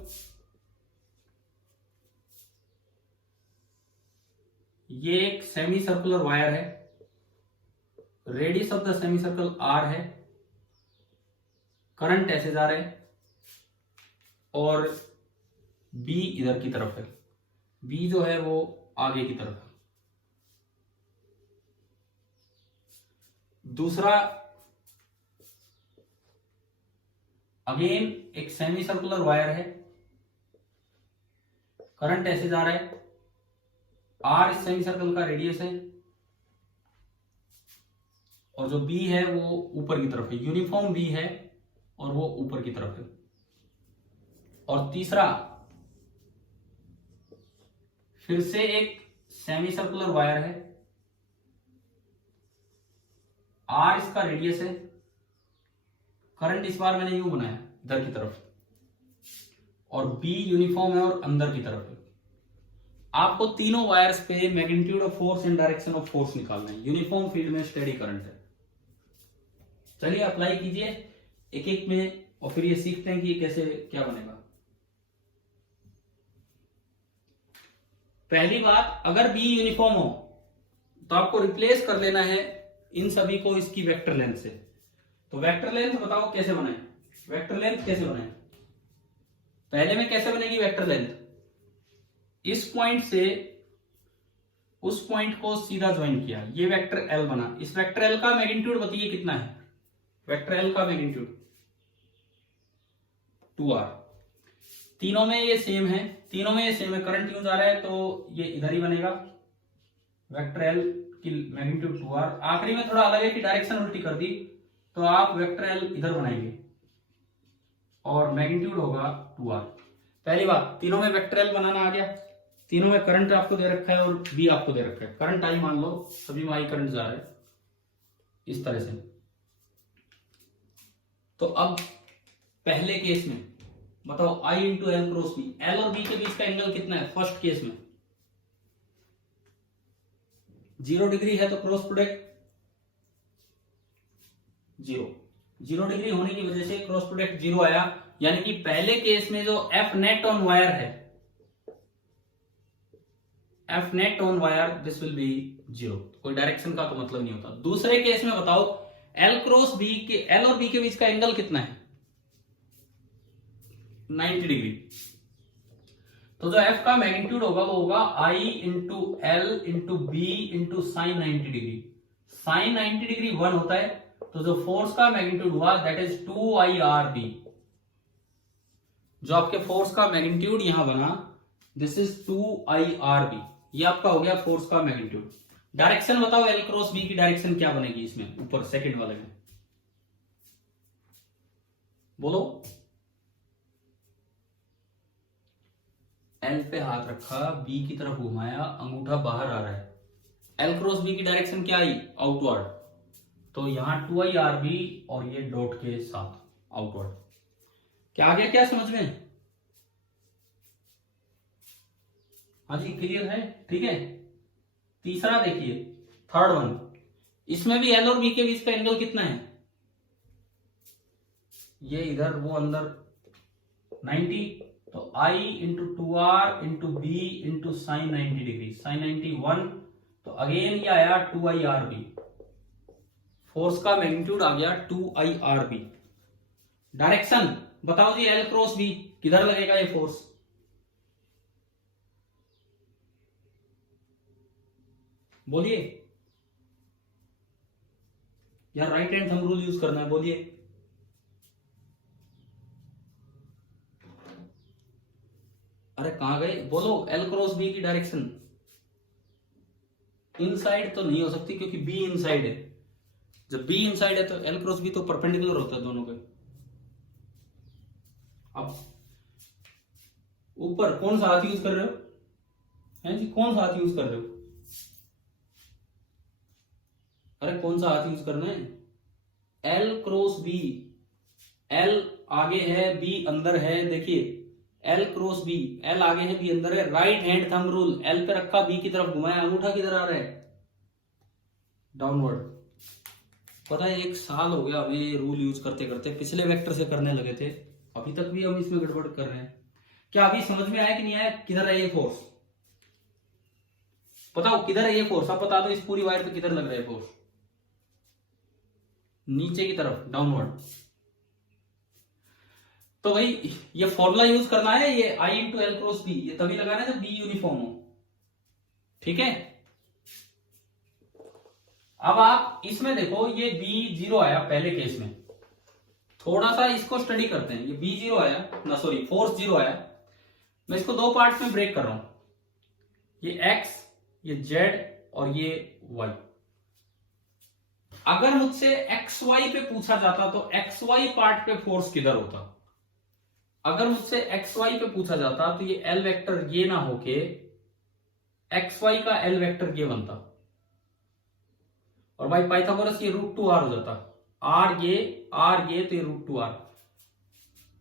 ये एक सेमी सर्कुलर वायर है, radius of the semi circle R है, करंट ऐसे जा रहे हैं और बी इधर की तरफ है, बी जो है वो आगे की तरफ है। दूसरा अगेन एक सेमी सर्कुलर वायर है, करंट ऐसे जा रहा है, आर इस सेमी सर्कल का रेडियस है, और जो बी है वो ऊपर की तरफ है, यूनिफॉर्म बी है और वो ऊपर की तरफ है। और तीसरा फिर से एक सेमी सर्कुलर वायर है, आर इसका रेडियस है, करंट इस बार मैंने यू बनाया इधर की तरफ, और बी यूनिफॉर्म है और अंदर की तरफ है। आपको तीनों वायर्स पे magnitude of force and direction of force निकालना है। यूनिफॉर्म फील्ड में स्टेडी करंट है। चलिए अप्लाई कीजिए एक एक में, और फिर ये सीखते हैं कि कैसे क्या बनेगा। पहली बात, अगर बी यूनिफॉर्म हो तो आपको रिप्लेस कर लेना है इन सभी को इसकी वेक्टर लेंथ से। तो वेक्टर लेंथ बताओ कैसे बनाए? वेक्टर लेंथ कैसे बनाए? पहले में कैसे बनेगी वेक्टर लेंथ? इस पॉइंट से उस पॉइंट को सीधा ज्वाइन किया, ये वेक्टर एल बना। इस वेक्टर एल का मैग्नीट्यूड बताइए कितना है? वेक्टर एल का मैग्नीट्यूड 2r। तीनों में ये सेम है, तीनों में ये सेम है, करंट यूज आ रहा है तो ये इधर ही बनेगा। वेक्टर एल की मैग्नीट्यूड 2r। आखिरी में थोड़ा अलग है कि डायरेक्शन उल्टी कर दी तो आप वेक्टर एल इधर बनाएंगे और मैग्नीट्यूड होगा 2r। पहली बात, तीनों में वेक्टर एल बनाना आ गया, तीनों में करंट आपको दे रखा है और बी आपको दे रखा है। करंट आई मान लो, सभी में आई करंट जा रहा है इस तरह से। तो अब पहले केस में बताओ I into l cross B, l और बी के बीच का एंगल कितना है फर्स्ट केस में? 0 डिग्री है, तो क्रॉस प्रोडक्ट 0 डिग्री होने की वजह से क्रॉस प्रोडक्ट 0 आया। यानी कि पहले केस में जो एफ नेट ऑन वायर है, F net on wire this will be 0। कोई डायरेक्शन का तो मतलब नहीं होता। दूसरे केस में बताओ एल क्रॉस बी के, एल और बी के बीच का एंगल कितना है? 90 डिग्री। तो जो एफ का मैग्नीट्यूड होगा वो होगा I into l into B into sine 90 degree. Sine 90 degree 1 होता है, तो जो फोर्स का मैग्नीट्यूड हुआ दैट इज 2IRB। जो आपके फोर्स का मैग्नीट्यूड यहां बना दिस इज 2IRB। ये आपका हो गया फोर्स का मैग्नीट्यूड। डायरेक्शन बताओ एल क्रॉस बी की डायरेक्शन क्या बनेगी इसमें, ऊपर सेकंड वाले में बोलो। एल पे हाथ रखा, बी की तरफ घुमाया, अंगूठा बाहर आ रहा है, एल क्रॉस बी की डायरेक्शन क्या आई? आउटवर्ड। तो यहां 2IRB और ये डॉट के साथ आउटवर्ड। क्या आ गया, क्या समझ में? हाँ जी क्लियर है, ठीक है। तीसरा देखिए, थर्ड वन, इसमें भी एल और बी के बीच का एंगल कितना है? ये इधर वो अंदर 90। तो I into 2R into B into sine 90 degree, sine 91। तो अगेन ये आया 2IRB। फोर्स का मैग्नीट्यूड आ गया 2IRB। डायरेक्शन बताओ जी एल क्रॉस बी किधर लगेगा ये फोर्स? बोलिए यार, right hand thumb rule use करना है, बोलिए। अरे कहां गए, बोलो। एल क्रॉस बी की डायरेक्शन इनसाइड तो नहीं हो सकती क्योंकि बी इनसाइड है। जब बी इनसाइड है तो एल क्रॉस बी तो परपेंडिकुलर होता है दोनों के। अब ऊपर कौन सा हाथ यूज कर रहे हो? हैं जी, कौन सा हाथ यूज कर रहे हो? अरे कौन सा हाथ यूज करना है? एल क्रॉस बी, एल आगे है बी अंदर है। देखिए एल क्रॉस बी, एल आगे है बी अंदर है। Right hand thumb rule, L पे रखा, बी की तरफ घुमाया, अंगूठा किधर आ रहा है? डाउनवर्ड। पता है 1 साल हो गया हमें रूल यूज करते करते, पिछले वेक्टर से करने लगे थे, अभी तक भी हम इसमें गड़बड़ कर रहे हैं। क्या अभी समझ में आया कि नहीं आया? किधर है ये फोर्स बताओ, किधर है ये फोर्स? अब बता दो इस पूरी वायर पे किधर लग रहा है फोर्स? नीचे की तरफ, डाउनवर्ड। तो भाई ये फॉर्मूला यूज करना है, ये आई इंटू एल क्रॉस बी, ये तभी लगाना है जब बी यूनिफॉर्म हो, ठीक है। अब आप इसमें देखो, ये बी 0 आया पहले केस में। थोड़ा सा इसको स्टडी करते हैं। ये बी 0 आया ना, सॉरी फोर्स 0 आया। मैं इसको 2 पार्ट्स में ब्रेक कर रहा हूं, ये एक्स, ये जेड और ये वाई। अगर मुझसे एक्स वाई पे पूछा जाता तो एक्स वाई पार्ट पे फोर्स किधर होता? अगर मुझसे एक्स वाई पे पूछा जाता तो ये एल वेक्टर ये ना होके एक्स वाई का एल वेक्टर ये बनता, और भाई पाइथागोरस ये √2r हो जाता। आर ये तो ये √2r।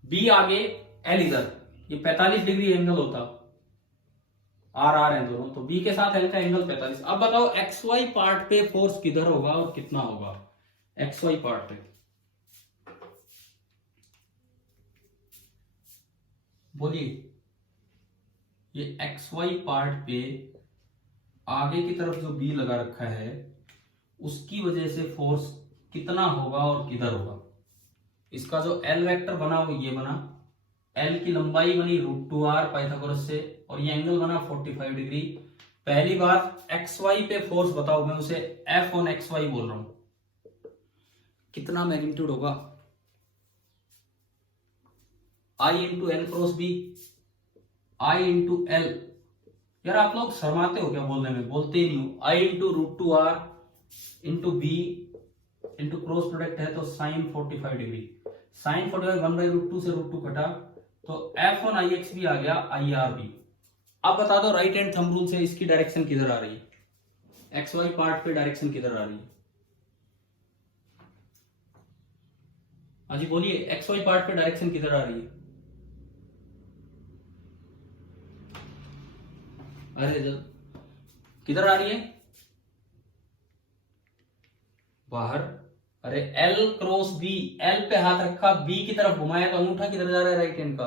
बी आगे एल इधर, ये 45 डिग्री एंगल होता। आर है दोनों, तो बी के साथ एल का एंगल 45। अब बताओ एक्स वाई पार्ट पे फोर्स किधर होगा और कितना होगा? एक्स वाई पार्ट पे बोलिए। ये एक्स वाई पार्ट पे आगे की तरफ जो बी लगा रखा है उसकी वजह से फोर्स कितना होगा और किधर होगा? इसका जो एल वेक्टर बना वो ये बना, एल की लंबाई बनी √2r पाइथागोरस से, और ये एंगल बना 45 डिग्री। पहली बात एक्स वाई पे फोर्स बताओ, मैं उसे एफ ऑन एक्स वाई बोल रहा हूं, कितना मैग्नीट्यूड होगा? I into l cross B, I into L, यार आप लोग शर्माते हो क्या बोलने में? बोलते ही नहीं हो। I into root two r into B into cross product है तो sine 45 degree, sine 45 one by root two से रूट टू कटा तो एफ ऑन आई एक्स भी आ गया आई आर बी। अब बता दो राइट हैंड थंब रूल से इसकी डायरेक्शन किधर आ रही है? एक्स वाई पार्ट पे डायरेक्शन किधर आ रही है? हाँ जी बोलिए, एक्स वाई पार्ट पे डायरेक्शन किधर आ रही है? अरे किधर आ रही है? बाहर। अरे एल क्रॉस बी, एल पे हाथ रखा, बी की तरफ घुमाया तो अंगूठा किधर जा रहा है? राइट हैंड का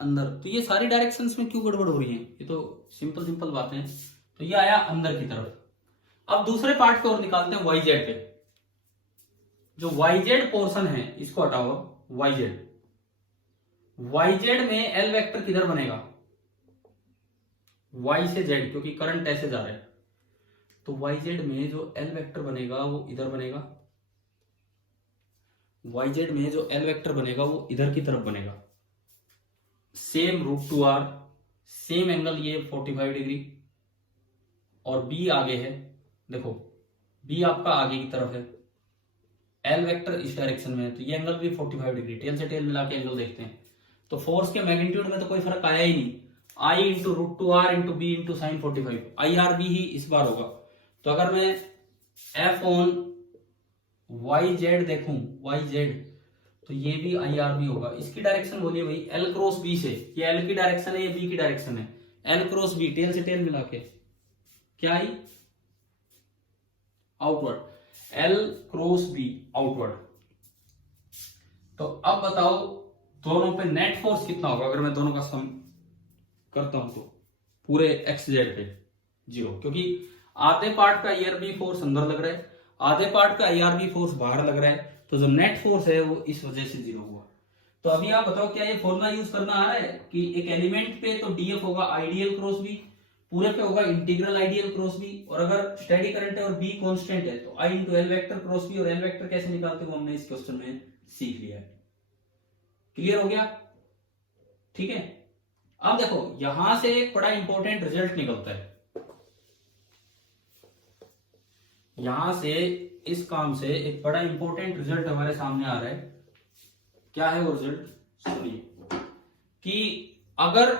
अंदर। तो ये सारी डायरेक्शंस में क्यों गड़बड़ हो रही है? ये तो सिंपल सिंपल बातें हैं। तो ये आया अंदर की तरफ। अब दूसरे पार्ट पे और निकालते हैं वाई जेड पे। जो वाई जेड पोर्शन है इसको हटाओ। वाई जेड, वाई जेड में एल वेक्टर किधर बनेगा? वाई से जेड, क्योंकि करंट ऐसे जा रहा है। तो वाई जेड में जो एल वेक्टर बनेगा वो इधर बनेगा। वाई जेड में जो एल वेक्टर बनेगा वो इधर की तरफ बनेगा। Same root two R, same angle ये 45 डिग्री, और बी आगे है। देखो बी आपका आगे की तरफ है, एल वेक्टर इस डायरेक्शन में है, तो ये एंगल भी 45 डिग्री। टेल से टेल मिला के एंगल देखते हैं तो फोर्स के मैग्नीट्यूड में तो कोई फर्क आया ही नहीं। I into root two r into B into sine 45, I r B ही इस बार होगा। तो अगर मैं एफ ऑन वाई जेड देखूं, वाई जेड, तो ये भी आई आर बी होगा। इसकी डायरेक्शन बोलिए भाई, एल क्रॉस बी से। ये एल की डायरेक्शन है, ये बी की डायरेक्शन है। एल क्रॉस बी, टेल से टेल मिला के क्या आई? Outward. L cross B outward. तो अब बताओ दोनों पे नेट फोर्स कितना होगा? अगर मैं दोनों का सम करता हूं तो पूरे एक्स जेड पे 0, क्योंकि आधे पार्ट का आईआरबी फोर्स अंदर लग रहा है, आधे पार्ट का आईआरबी फोर्स बाहर लग रहा है, तो जो नेट फोर्स है वो इस वजह से 0 हुआ। तो अभी आप बताओ क्या ये फॉर्मूला यूज करना आ रहा है कि एक एलिमेंट पे तो डीएफ होगा आइडियल क्रॉस बी, पूरे पे होगा इंटीग्रल आइडियल क्रॉस बी, और अगर स्टेडी करंट है और बी कांस्टेंट है तो I into l vector cross B, और एल वेक्टर कैसे निकालते हो हमने इस क्वेश्चन में सीख लिया है। क्लियर हो गया? ठीक है। अब देखो यहां से एक बड़ा इंपॉर्टेंट रिजल्ट निकलता है। यहां से इस काम से एक बड़ा इंपॉर्टेंट रिजल्ट हमारे सामने आ रहा है। क्या है वो रिजल्ट? सुनिए कि अगर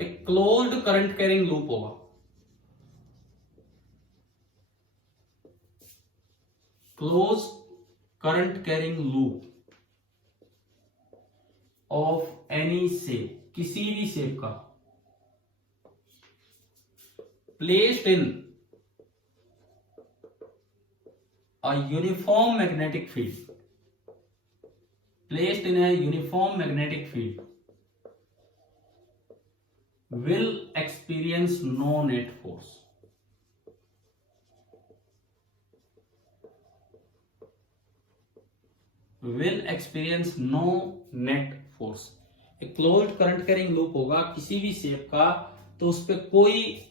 एक क्लोज्ड करंट कैरिंग लूप होगा, close current carrying loop of any shape, किसी भी शेप का, placed in a uniform magnetic field, placed in a uniform magnetic field, will experience no net force. Will experience no net force. एक क्लोज्ड करंट कैरिंग लूप होगा किसी भी शेप का, तो उस पर कोई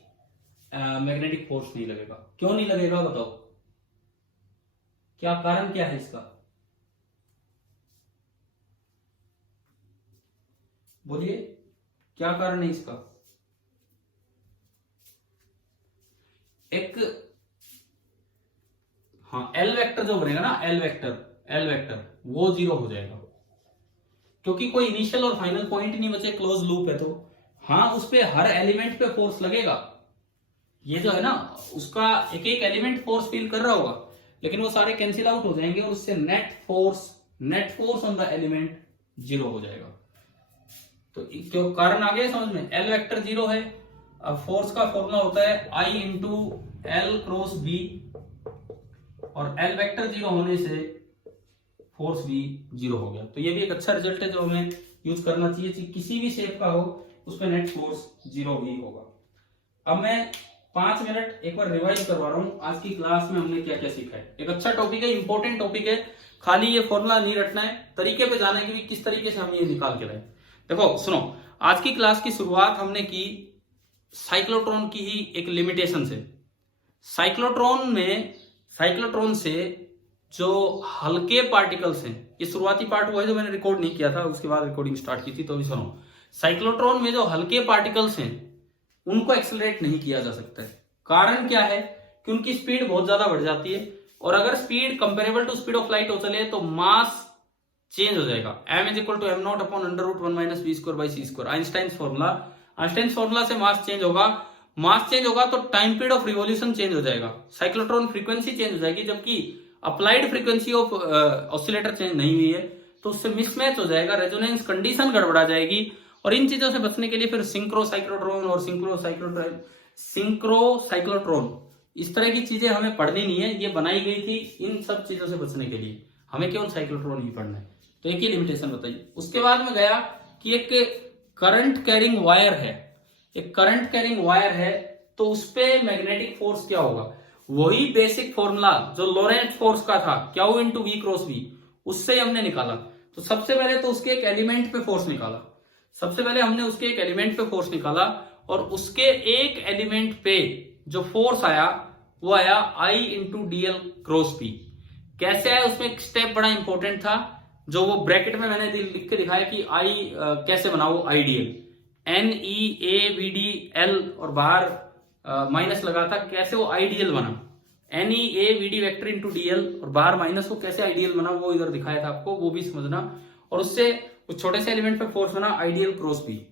मैग्नेटिक फोर्स नहीं लगेगा। क्यों नहीं लगेगा बताओ? क्या कारण क्या है इसका? बोलिए क्या कारण है इसका? एक हाँ, एल वेक्टर जो बनेगा ना, एल वेक्टर वो 0 हो जाएगा, क्योंकि कोई इनिशियल और फाइनल पॉइंट नहीं बचे, क्लोज लूप है। तो हाँ, उस पे हर एलिमेंट पे फोर्स लगेगा। ये जो है ना, उसका एक एक एलिमेंट फोर्स फील कर रहा होगा, लेकिन वो सारे कैंसिल आउट हो जाएंगे और उससे net force on the element 0 हो जाएगा। तो क्यों कारण आ गया समझ में? एल वेक्टर 0 है। अब फोर्स का फॉर्मूला होता है I into l cross B, और एल वेक्टर 0 होने से फोर्स भी 0 हो गया। तो ये भी एक अच्छा रिजल्ट है जो हमें यूज करना चाहिए कि किसी भी शेप का हो उस पर नेट फोर्स 0 ही होगा। अब मैं 5 मिनट एक बार रिवाइज करवा रहा हूं आज की क्लास में हमने क्या क्या सीखा है। एक अच्छा टॉपिक है, इंपॉर्टेंट टॉपिक है। खाली ये फॉर्मूला नहीं रटना है, तरीके पे जाना है कि किस तरीके से हम ये निकाल के लाए। देखो सुनो, आज की क्लास की शुरुआत हमने की साइक्लोट्रॉन की ही एक लिमिटेशन से। साइक्लोट्रॉन से जो हल्के पार्टिकल्स हैं ये शुरुआती पार्ट वो है जो मैंने रिकॉर्ड नहीं किया था, उसके बाद रिकॉर्डिंग स्टार्ट की थी। तो अभी सुनो, साइक्लोट्रॉन में जो हल्के पार्टिकल्स हैं उनको एक्सेलरेट नहीं किया जा सकता है। कारण क्या है कि उनकी स्पीड बहुत ज्यादा बढ़ जाती है, और अगर speed comparable to speed of light हो चले तो मास चेंज हो जाएगा। m is equal to M naught upon under root 1 minus V square by C square, Einstein formula से मास चेंज होगा तो time period of revolution change हो जाएगा, साइक्लोट्रॉन फ्रीक्वेंसी चेंज हो जाएगी, जबकि applied frequency of oscillator change नहीं हुई है, तो उससे मिसमैच हो जाएगा, रेजोनेंस कंडीशन गड़बड़ा जाएगी। और इन चीजों से बचने के लिए फिर सिंक्रो साइक्लोट्रॉन और सिंक्रो साइक्लोट्रॉन इस तरह की चीजें हमें पढ़नी नहीं है, ये बनाई गई थी इन सब चीजों से बचने के लिए, हमें केवल साइक्लोट्रॉन ही पढ़ना है। तो एक ही लिमिटेशन बताइए। उसके बाद में गया कि एक करंट कैरिंग वायर है, एक करंट कैरिंग वायर है, तो उस पे मैग्नेटिक फोर्स क्या होगा, वही बेसिक फॉर्मूला जो लोरेंट्ज फोर्स का था, Q into we cross V, उससे हमने निकाला। तो सबसे पहले तो उसके एक एलिमेंट पे फोर्स निकाला, और उसके एक एलिमेंट पे जो फोर्स आया वो आया आई इंटू डीएल क्रॉस पी। कैसे आया, उसमें एक स्टेप बड़ा इंपॉर्टेंट था, जो वो ब्रैकेट में मैंने लिख के दिखाया कि आई कैसे बना, वो IDL N E A V D L और बाहर माइनस लगा था, कैसे वो आईडीएल बना, N E A V D vector into DL और बाहर माइनस, वो कैसे आईडीएल बना वो इधर दिखाया था आपको, वो भी समझना। और उससे उस छोटे से एलिमेंट पे फोर्स बना आईडीएल क्रॉस पी।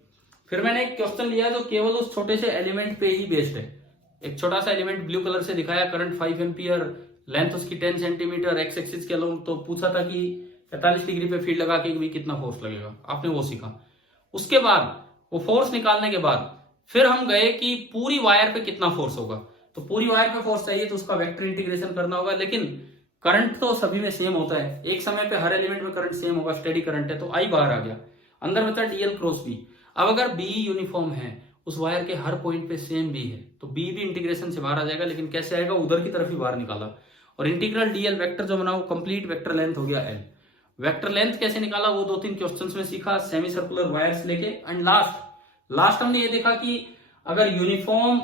फिर मैंने एक क्वेश्चन लिया जो केवल उस छोटे से एलिमेंट पे ही बेस्ड है, एक छोटा सा एलिमेंट ब्लू कलर से दिखाया, करंट 5 एम्पियर, लेंथ उसकी 10 सेंटीमीटर, एक्स एक्सिस के अलोंग, तो पूछा था कि 45 डिग्री पे फील्ड लगा के भी कितना फोर्स लगेगा, आपने वो सीखा। उसके बाद वो फोर्स निकालने के बाद फिर हम गए कि पूरी वायर पे कितना फोर्स होगा, तो पूरी वायर पे फोर्स चाहिए तो उसका वेक्टर इंटीग्रेशन करना होगा, लेकिन करंट तो सभी में सेम होता है, एक समय पे हर एलिमेंट में करंट सेम होगा, स्टेडी करंट है, तो आई बाहर आ गया, अंदर में था डीएल क्रॉस बी। अब अगर बी यूनिफॉर्म है, उस वायर के हर पॉइंट पे सेम बी है, तो बी भी इंटीग्रेशन से बाहर आ जाएगा, लेकिन कैसे आएगा, उधर की तरफ ही बाहर निकाला, और इंटीग्रल डीएल वेक्टर जो बना वो कंप्लीट वेक्टर लेंथ हो गया एल। वेक्टर लेंथ कैसे निकाला वो 2-3 क्वेश्चंस में सीखा, सेमी सर्कुलर वायर्स लेके। एंड लास्ट हमने ये देखा कि अगर यूनिफॉर्म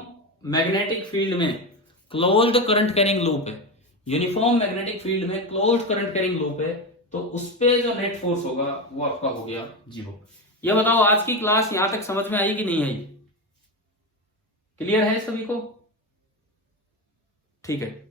मैग्नेटिक फील्ड में क्लोज्ड करंट कैरिंग लूप है, यूनिफॉर्म मैग्नेटिक फील्ड में क्लोज्ड करंट कैरिंग लूप है, तो उस पे जो नेट फोर्स होगा वो आपका हो गया 0। ये बताओ आज की क्लास यहां तक समझ में आई कि नहीं आई, क्लियर है सभी को? ठीक है।